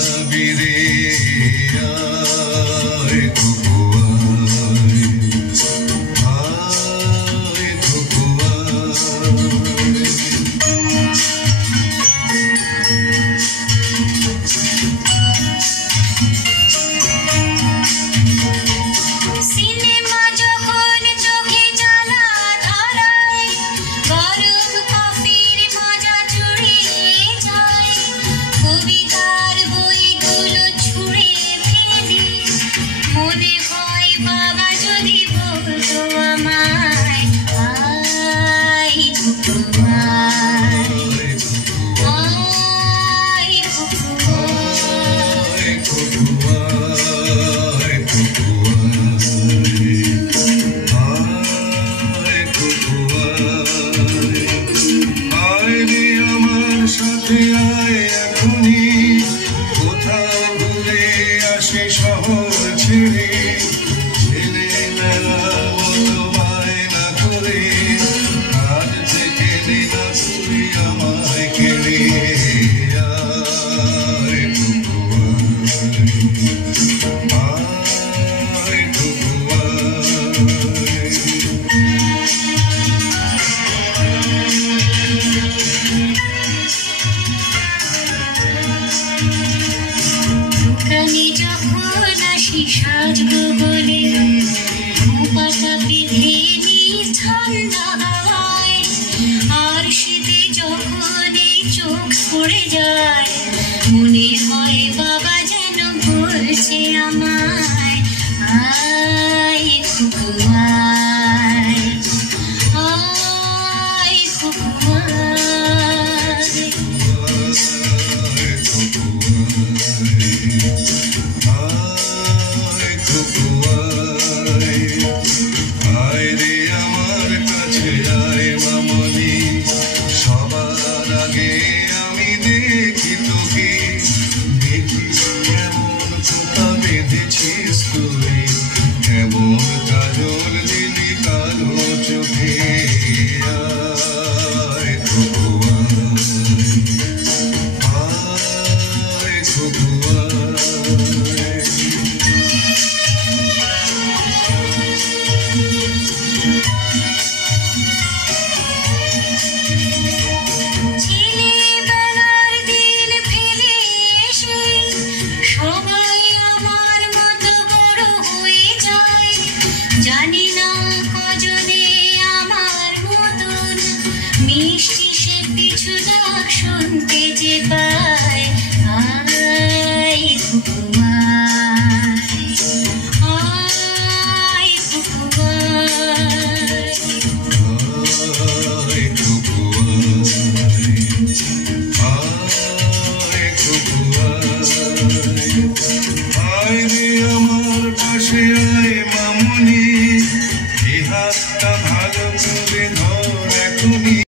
যাবি রে আয় খুকুয়ায় আয় খুকুয়ায় সিনেমা যখন চোখে জ্বালা ধরায় গরম কফির মজা জুড়িয়ে যায় কবিতার বইগুলো ছুঁড়ে ফেলি মনে হয় বাবা যদি বলতো আমায় আয় খুকুয়ায় আয় খুকুয়ায় খুকুয়ায় খুকুয়ায় আয় রে আমার সাথে আয় এখনই কোথাও ঘুরে আসি শহর ছেড়ে ছেলেবেলার মতো বায়না করে আজ থেকে নিনা তুই আমায় কেড়ে আয় খুকুয়ায় আয় খুকুয়ায় দোকানে যখন আসি সাজবো বলে মোপাটা বেঁধে নি ঠান্ডা হাওয়ায় আর শীতে যখন এই চোখ পড়ে যায় মনে হয় বাবা যেন বলছে আমায় আয় খুকুয়ায় আয় খুকুয়ায় আয় খুকুয়ায় আয় রে আমার কাছে আয় মামনি সবার আগে আমি দেখি তোকে দেখি কেমন খোপা বেঁধেছিস তুই কেমন কাজল দিলি কালো চোখে আয় খুকুয়ায় আয় খুকুয়ায় ছেলেবেলার দিন ফেলে এসে সবাই আমার মতো বড় হয়ে যায় জানি না কজনে আমার মতন মিষ্টি সে পিছু ডাক শুনতে যে পায় আয় খুকুয়ায় আয় খুকুয়ায় আয় খুকুয়ায় আয় খুকুয়ায় আয় রে আমার পাশে